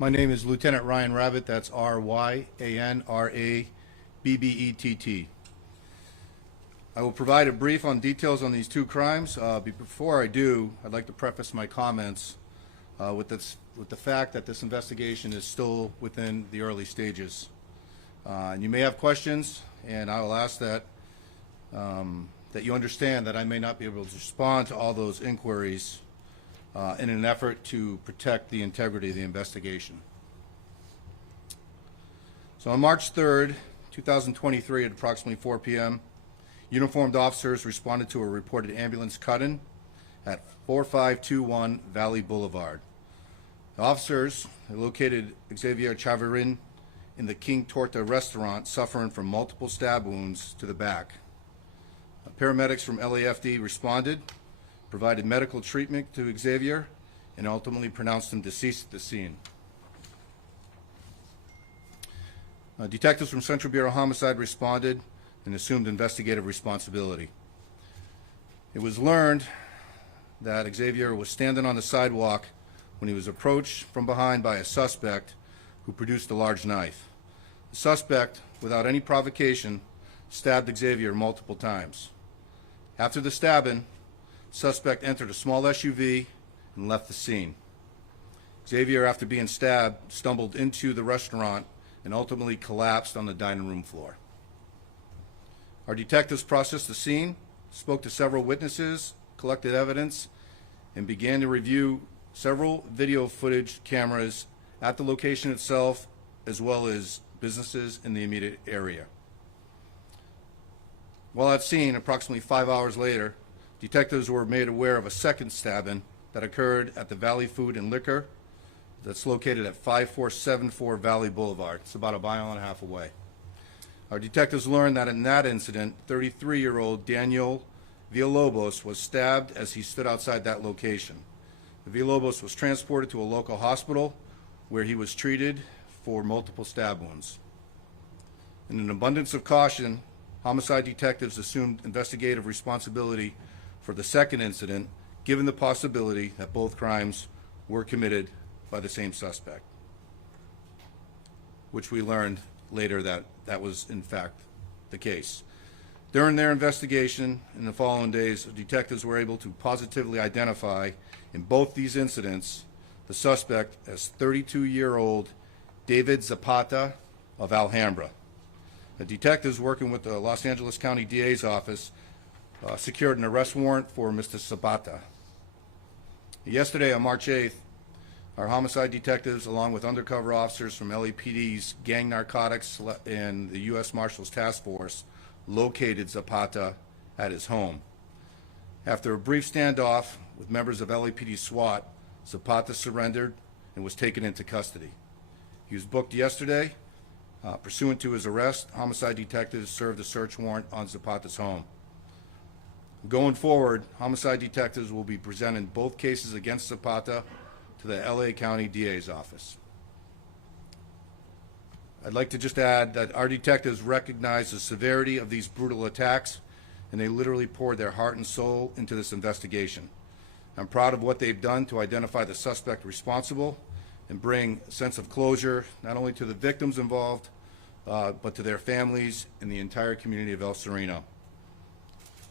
My name is Lieutenant Ryan Rabbett. That's R-Y-A-N-R-A-B-B-E-T-T. I will provide a brief on details on these two crimes. Before I do, I'd like to preface my comments with the fact that this investigation is still within the early stages. And you may have questions, and I will ask that you understand that I may not be able to respond to all those inquiries in an effort to protect the integrity of the investigation. So on March 3rd, 2023 at approximately 4 p.m., uniformed officers responded to a reported ambulance cut-in at 4521 Valley Boulevard. The officers located Xavier Chavarin in the King Torta restaurant suffering from multiple stab wounds to the back. Paramedics from LAPD responded, provided medical treatment to Xavier, and ultimately pronounced him deceased at the scene. Detectives from Central Bureau Homicide responded and assumed investigative responsibility. It was learned that Xavier was standing on the sidewalk when he was approached from behind by a suspect who produced a large knife. The suspect, without any provocation, stabbed Xavier multiple times. After the stabbing, suspect entered a small SUV and left the scene. Xavier, after being stabbed, stumbled into the restaurant and ultimately collapsed on the dining room floor. Our detectives processed the scene, spoke to several witnesses, collected evidence, and began to review several video footage cameras at the location itself, as well as businesses in the immediate area. While at scene, approximately 5 hours later, detectives were made aware of a second stabbing that occurred at the Valley Food and Liquor that's located at 5474 Valley Boulevard. It's about a mile and a half away. Our detectives learned that in that incident, 33-year-old Daniel Villalobos was stabbed as he stood outside that location. Villalobos was transported to a local hospital where he was treated for multiple stab wounds. In an abundance of caution, homicide detectives assumed investigative responsibility for the second incident, given the possibility that both crimes were committed by the same suspect, which we learned later that that was in fact the case. During their investigation in the following days, detectives were able to positively identify in both these incidents the suspect as 32-year-old David Zapata of Alhambra. The detectives working with the Los Angeles County DA's office secured an arrest warrant for Mr. Zapata. Yesterday, on March 8th, our homicide detectives, along with undercover officers from LAPD's Gang Narcotics and the U.S. Marshals Task Force, located Zapata at his home. After a brief standoff with members of LAPD SWAT, Zapata surrendered and was taken into custody. He was booked yesterday. Pursuant to his arrest, homicide detectives served a search warrant on Zapata's home. Going forward, homicide detectives will be presenting both cases against Zapata to the LA County DA's office. I'd like to just add that our detectives recognize the severity of these brutal attacks, and they literally poured their heart and soul into this investigation. I'm proud of what they've done to identify the suspect responsible and bring a sense of closure not only to the victims involved, but to their families and the entire community of El Sereno.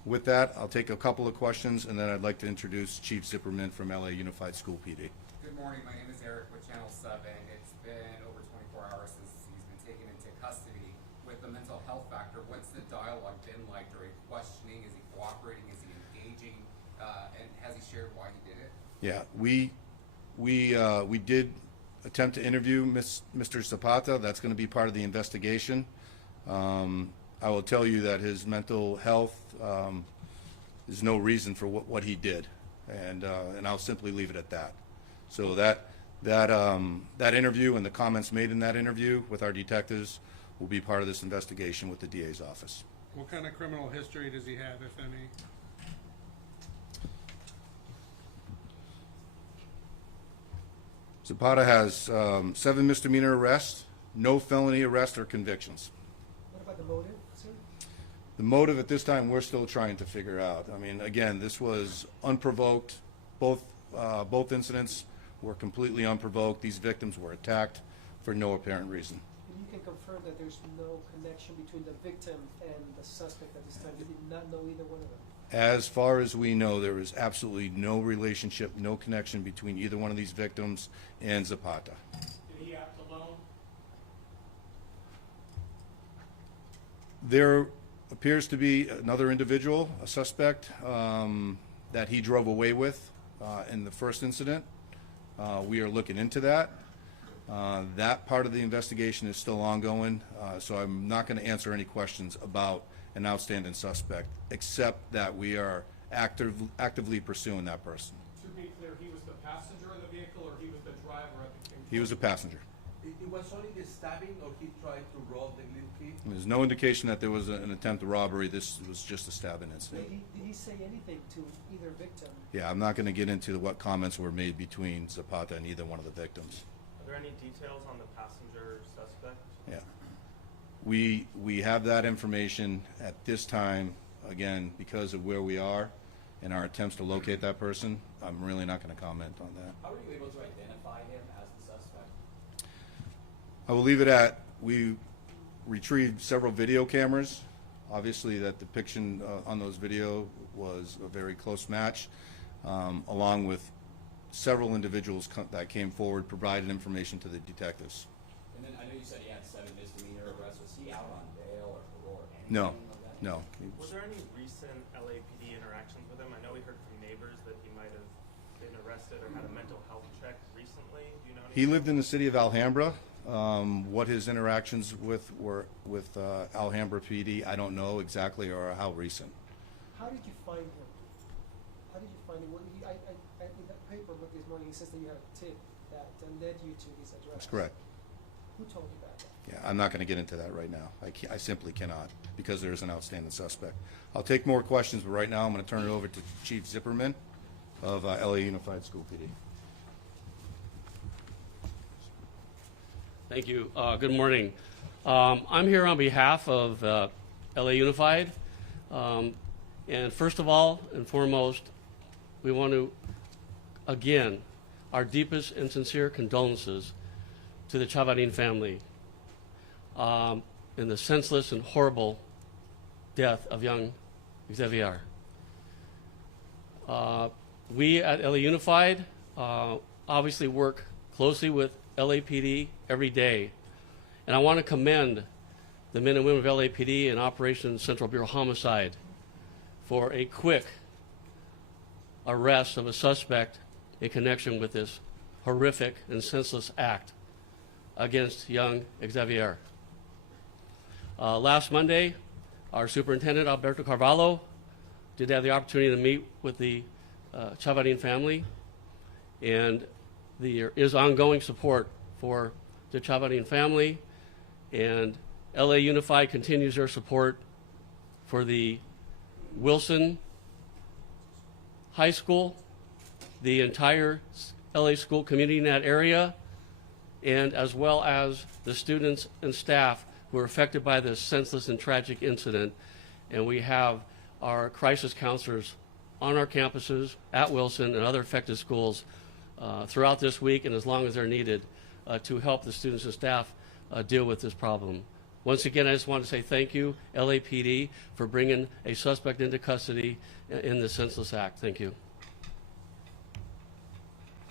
With that, I'll take a couple of questions, and then I'd like to introduce Chief Zipperman from LA Unified School PD. Good morning. My name is Eric with Channel 7. It's been over 24 hours since he's been taken into custody. With the mental health factor, what's the dialogue been like during questioning? Is he cooperating? Is he engaging? And has he shared why he did it? Yeah, we did attempt to interview Mr. Zapata. That's going to be part of the investigation. I will tell you that his mental health is no reason for what he did, and I'll simply leave it at that. So that interview and the comments made in that interview with our detectives will be part of this investigation with the DA's office. What kind of criminal history does he have, if any? Zapata has 7 misdemeanor arrests, no felony arrests or convictions. What about the motive, sir? The motive at this time we're still trying to figure out. I mean, again, this was unprovoked. Both incidents were completely unprovoked. These victims were attacked for no apparent reason. And you can confirm that there's no connection between the victim and the suspect at this time. You did not know either one of them. As far as we know, there is absolutely no relationship, no connection between either one of these victims and Zapata. Did he act alone? There appears to be another individual, a suspect, that he drove away with in the first incident. We are looking into that. That part of the investigation is still ongoing, so I'm not going to answer any questions about an outstanding suspect, except that we are actively pursuing that person. To be clear, he was the passenger of the vehicle or he was the driver at the He was a passenger. It was only the stabbing, or he tried to rob the little kid? There's no indication that there was an attempt at robbery. This was just a stabbing incident. Did he say anything to either victim? Yeah, I'm not going to get into what comments were made between Zapata and either one of the victims. Are there any details on the passenger suspect? Yeah. We have that information at this time, again, because of where we are and our attempts to locate that person. I'm really not going to comment on that. How were you able to identify him as the suspect? I will leave it at, we retrieved several video cameras. Obviously, that depiction on those video was a very close match, along with several individuals that came forward, provided information to the detectives. And then I know you said he had 7 misdemeanor arrests. Was he out on bail or parole or anything No, like that? no. Was there any recent LAPD interactions with him? I know we heard from neighbors that he might have been arrested or had a mental health check recently. Do you know He anything? lived in the city of Alhambra. What his interactions with Alhambra PD, I don't know exactly or how recent. How did you find him? How did you find him? In that paperwork this morning, it says that you had a tip that led you to his address. That's correct. Who told you that? Yeah, I'm not going to get into that right now. I simply cannot, because there is an outstanding suspect. I'll take more questions, but right now I'm going to turn it over to Chief Zipperman of LA Unified School PD. Thank you. Good morning. I'm here on behalf of LA Unified. And first of all and foremost, we want to, again, our deepest and sincere condolences to the Chavarin family in the senseless and horrible death of young Xavier. We at LA Unified obviously work closely with LAPD every day. And I want to commend the men and women of LAPD and Operation Central Bureau Homicide for a quick arrest of a suspect in connection with this horrific and senseless act against young Xavier. Last Monday, our superintendent, Alberto Carvalho, did have the opportunity to meet with the Chavarin family, and there is ongoing support for the Chavarin family, and LA Unified continues their support for the Wilson High School, the entire LA school community in that area, and as well as the students and staff who were affected by this senseless and tragic incident. And we have our crisis counselors on our campuses at Wilson and other affected schools throughout this week and as long as they're needed to help the students and staff deal with this problem. Once again, I just want to say thank you, LAPD, for bringing a suspect into custody in this senseless act. Thank you.